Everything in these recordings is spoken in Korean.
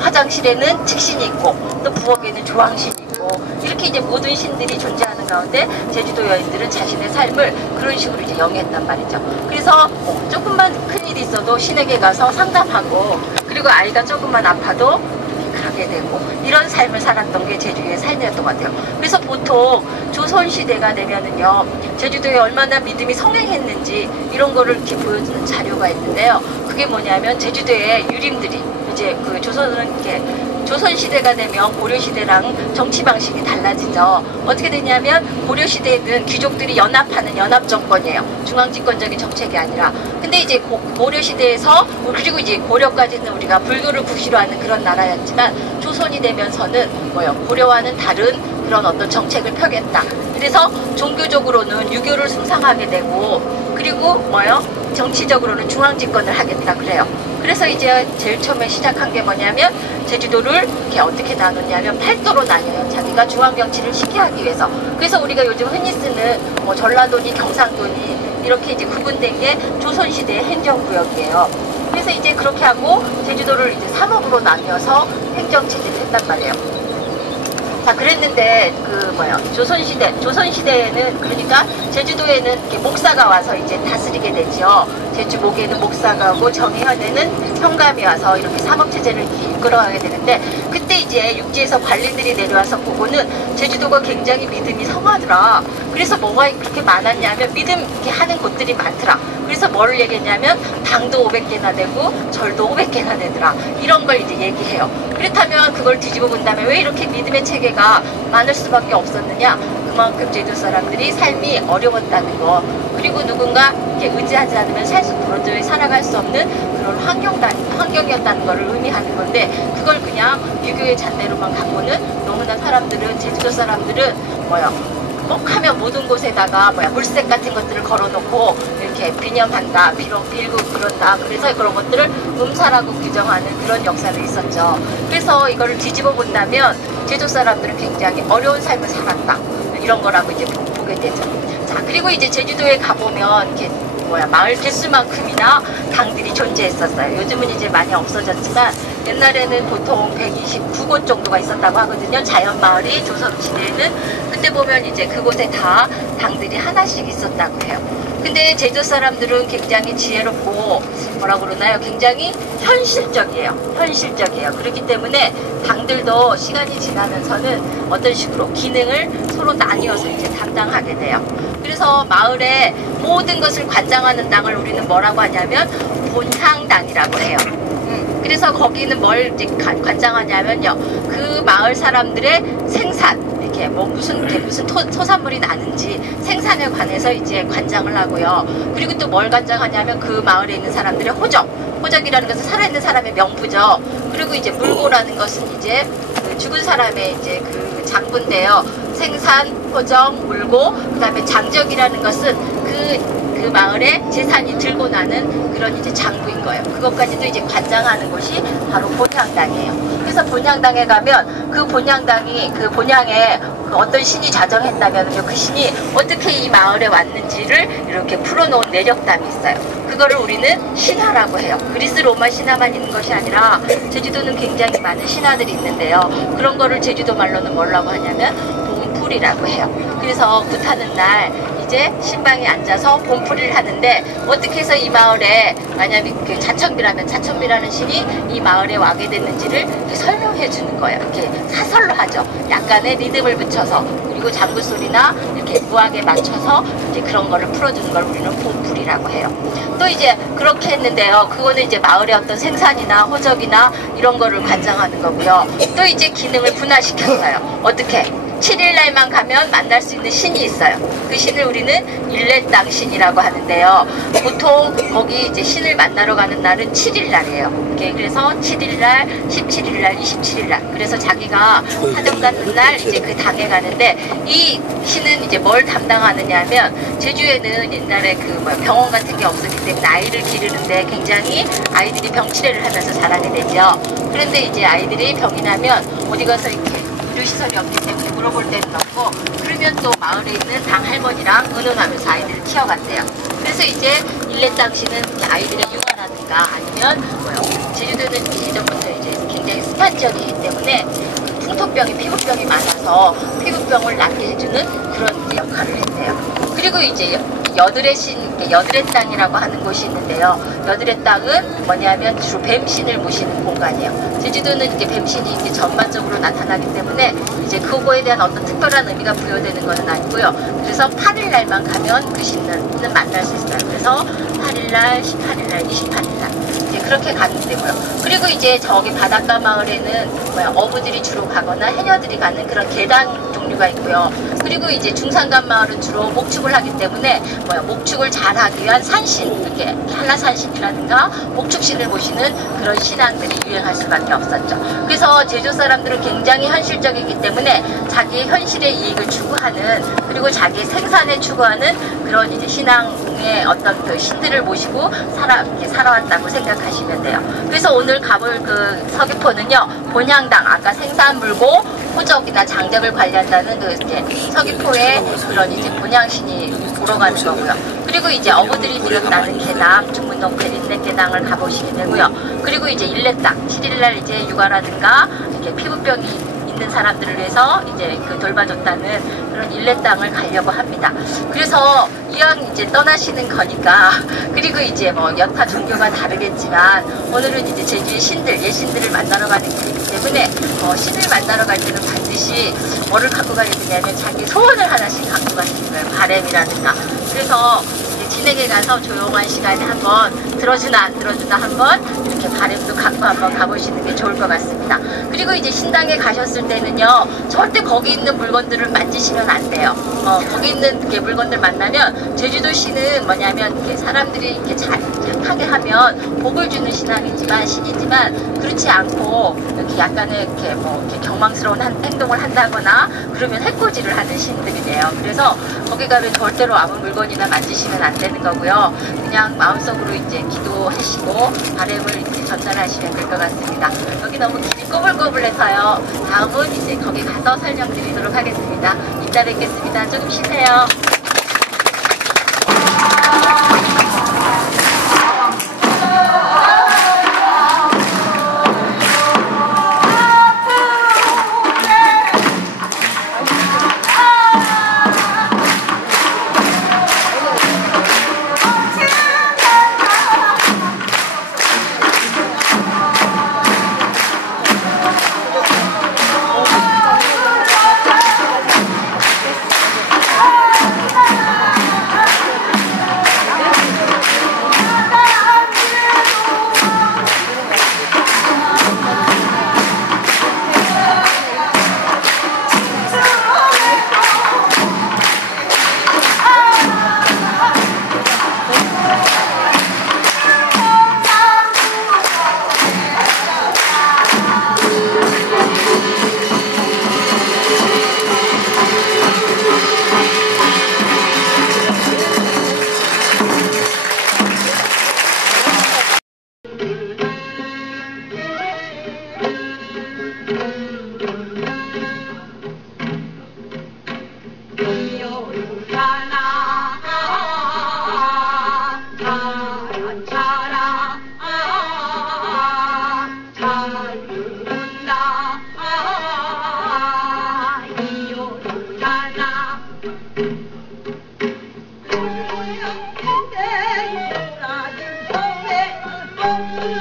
화장실에는 직신이 있고 또 부엌에는 조왕신이 있고 이렇게 이제 모든 신들이 존재하는 가운데 제주도 여인들은 자신의 삶을 그런 식으로 이제 영위했단 말이죠. 그래서 조금만 큰일이 있어도 신에게 가서 상담하고 그리고 아이가 조금만 아파도 가게 되고 이런 삶을 살았던 게 제주도의 삶이었던 것 같아요. 그래서 보통 조선시대가 되면은요 제주도에 얼마나 믿음이 성행했는지 이런 거를 이렇게 보여주는 자료가 있는데요. 그게 뭐냐면 제주도의 유림들이 이제 그 조선은 이렇게 조선시대가 되면 고려시대랑 정치 방식이 달라지죠. 어떻게 되냐면 고려시대에는 귀족들이 연합하는 연합정권이에요. 중앙집권적인 정책이 아니라. 근데 이제 고려시대에서 그리고 이제 고려까지는 우리가 불교를 국시로 하는 그런 나라였지만 조선이 되면서는 고려와는 다른 그런 어떤 정책을 펴겠다. 그래서 종교적으로는 유교를 숭상하게 되고 그리고 정치적으로는 중앙집권을 하겠다 그래요. 그래서 이제 제일 처음에 시작한 게 뭐냐면 제주도를 이렇게 어떻게 나눴냐면 8도로 나뉘어요. 자기가 중앙정치를 쉽게 하기 위해서. 그래서 우리가 요즘 흔히 쓰는 전라도니 경상도니 이렇게 이제 구분된 게 조선시대의 행정구역이에요. 그래서 이제 그렇게 하고 제주도를 이제 3억으로 나뉘어서 행정체제를 했단 말이에요. 자, 그랬는데 조선시대에는 그러니까 제주도에는 이렇게 목사가 와서 이제 다스리게 되죠. 제주목에는 목사가 오고 정의현에는 현감이 와서 이렇게 삼업체제를 이끌어가게 되는데 그때 이제 육지에서 관리들이 내려와서 보고는 제주도가 굉장히 믿음이 성하더라. 그래서 뭐가 그렇게 많았냐면 믿음 이렇게 하는 곳들이 많더라. 그래서 뭘 얘기했냐면 당도 500개나 되고 절도 500개나 되더라. 이런 걸 이제 얘기해요. 그렇다면 그걸 뒤집어 본다면 왜 이렇게 믿음의 체계가 많을 수밖에 없었느냐? 그만큼 제주 사람들이 삶이 어려웠다는 거. 그리고 누군가 이렇게 의지하지 않으면 도저히 살아갈 수 없는 그런 환경이었다는 것을 의미하는 건데 그걸 그냥 유교의 잣대로만 갖고는 너무나 제주도 사람들은 꼭 하면 모든 곳에다가 물색 같은 것들을 걸어놓고 이렇게 비념한다, 빌고 그런다. 그래서 그런 것들을 음사라고 규정하는 그런 역사도 있었죠. 그래서 이거를 뒤집어 본다면 제주 사람들은 굉장히 어려운 삶을 살았다. 이런 거라고 이제 보게 되죠. 자, 그리고 이제 제주도에 가보면 이렇게 마을 개수만큼이나 당들이 존재했었어요. 요즘은 이제 많이 없어졌지만 옛날에는 보통 129곳 정도가 있었다고 하거든요. 자연마을이 조선시대에는. 그때 보면 이제 그곳에 다 당들이 하나씩 있었다고 해요. 근데 제주 사람들은 굉장히 지혜롭고 굉장히 현실적이에요. 그렇기 때문에 당들도 시간이 지나면서는 어떤 식으로 기능을 서로 나뉘어서 이제 담당하게 돼요. 그래서 마을의 모든 것을 관장하는 당을 우리는 뭐라고 하냐면 본향당이라고 해요. 그래서 거기는 뭘 이제 관장하냐면요. 그 마을 사람들의 생산, 이렇게 무슨 토산물이 나는지 생산에 관해서 이제 관장을 하고요. 그리고 또 뭘 관장하냐면 그 마을에 있는 사람들의 호적이라는 것은 살아있는 사람의 명부죠. 그리고 이제 물고라는 것은 이제 그 죽은 사람의 이제 그 장부인데요. 생산, 호적, 물고, 그 다음에 장적이라는 것은 그 마을에 재산이 들고 나는 그런 이제 장부인 거예요. 그것까지도 이제 관장하는 곳이 바로 본향당이에요. 그래서 본향당에 가면 그 본향에 어떤 신이 자정했다면 그 신이 어떻게 이 마을에 왔는지를 이렇게 풀어놓은 내력담이 있어요. 그거를 우리는 신화라고 해요. 그리스 로마 신화만 있는 것이 아니라 제주도는 굉장히 많은 신화들이 있는데요. 그런 거를 제주도 말로는 뭐라고 하냐면 본풀이라고 해요. 그래서 굿하는 날 이제 신방에 앉아서 본풀이를 하는데 어떻게 해서 이 마을에 만약에 그 자천비라는 신이 이 마을에 와게 됐는지를 이렇게 설명해 주는 거예요. 이렇게 사설로 하죠. 약간의 리듬을 붙여서 그리고 장구 소리나 이렇게 무악에 맞춰서 이제 그런 거를 풀어주는 걸 우리는 본풀이라고 해요. 또 이제 그렇게 했는데요. 그거는 이제 마을의 어떤 생산이나 호적이나 이런 거를 관장하는 거고요. 또 이제 기능을 분화시켰어요. 어떻게? 7일날만 가면 만날 수 있는 신이 있어요. 그 신을 우리는 일례당 신이라고 하는데요. 보통 거기 이제 신을 만나러 가는 날은 7일날이에요. 그래서 7일날, 17일날, 27일날. 그래서 자기가 사정 같은 날 이제 그 당에 가는데 이 신은 이제 뭘 담당하느냐 하면 제주에는 옛날에 병원 같은 게 없었기 때문에 아이를 기르는데 굉장히 아이들이 병치레를 하면서 자라게 되죠. 그런데 이제 아이들이 병이 나면 어디 가서 이렇게 의료시설이 없기 때문에 물어볼 데는 없고, 그러면 또 마을에 있는 당 할머니랑 의논하면서 아이들을 키워갔대요. 그래서 이제 일례 당시는 아이들의 육아라든가 아니면 제주도는 예전부터 이제 굉장히 습한 지역이기 때문에 풍토병이, 피부병이 많아서 피부병을 낫게 해주는 그런 역할을 했대요. 그리고 이제 여드렛 땅이라고 하는 곳이 있는데요. 여드렛 땅은 뭐냐면 주로 뱀신을 모시는 공간이에요. 제주도는 이렇게 뱀신이 이렇게 전반적으로 나타나기 때문에 이제 그거에 대한 어떤 특별한 의미가 부여되는 것은 아니고요. 그래서 8일 날만 가면 그 신은 만날 수 있어요. 그래서 8일날, 18일날, 28일날 이제 그렇게 가는 데고요. 그리고 이제 저기 바닷가 마을에는 어부들이 주로 가거나 해녀들이 가는 그런 계단 종류가 있고요. 그리고 이제 중산간 마을은 주로 목축을 하기 때문에 목축을 잘하기 위한 산신, 이렇게 한라산신이라든가 목축신을 모시는 그런 신앙들이 유행할 수밖에 없었죠. 그래서 제주 사람들은 굉장히 현실적이기 때문에 자기의 현실의 이익을 추구하는, 그리고 자기의 생산에 추구하는 그런 이제 신앙의 어떤 그 신들을 모시고 이렇게 살아왔다고 생각하시면 돼요. 그래서 오늘 가볼 그 서귀포는요, 본향당, 아까 생산 물고 호적이나 장작을 관리한다는 그 이제 서귀포의 그런 이제 본향신이 보러 가는 거고요. 그리고 이제 어부들이 들었다는 계당, 중문동 베린내계당을 가보시게 되고요. 그리고 이제 일례땅, 7일날 이제 육아라든가 이렇게 피부병이 있는 사람들을 위해서 이제 그 돌봐줬다는 그런 일례땅을 가려고 합니다. 그래서 이왕 이제 떠나시는 거니까, 그리고 이제 여타 종교가 다르겠지만 오늘은 이제 제주의 신들, 예신들을 만나러 가는 길이기 때문에 신을 만나러 갈 때는 반드시 뭐를 갖고 가야 되냐면 자기 소원을 하나씩 갖고 가시는 거예요. 바램이라든가. 그래서 진에게 가서 조용한 시간에 한번 들어주나 안 들어주나 한번 이렇게 바램도 갖고 한번 가보시는 게 좋을 것 같습니다. 그리고 이제 신당에 가셨을 때는요, 절대 거기 있는 물건들을 만지시면 안 돼요. 거기 있는 이렇게 물건들 만나면, 제주도 신은 뭐냐면 이렇게 사람들이 이렇게 착하게 하면 복을 주는 신이지만 그렇지 않고 이렇게 약간의 이렇게 경망스러운 행동을 한다거나 그러면 해코지를 하는 신들이래요. 그래서 거기 가면 절대로 아무 물건이나 만지시면 안 되는 거고요. 그냥 마음속으로 이제 기도하시고 바램을 이제 전달하시면 될 것 같습니다. 여기 너무 길이 꼬불꼬불해서요. 다음은 이제 거기 가서 설명드리도록 하겠습니다. 이따 뵙겠습니다. 조금 쉬세요.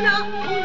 나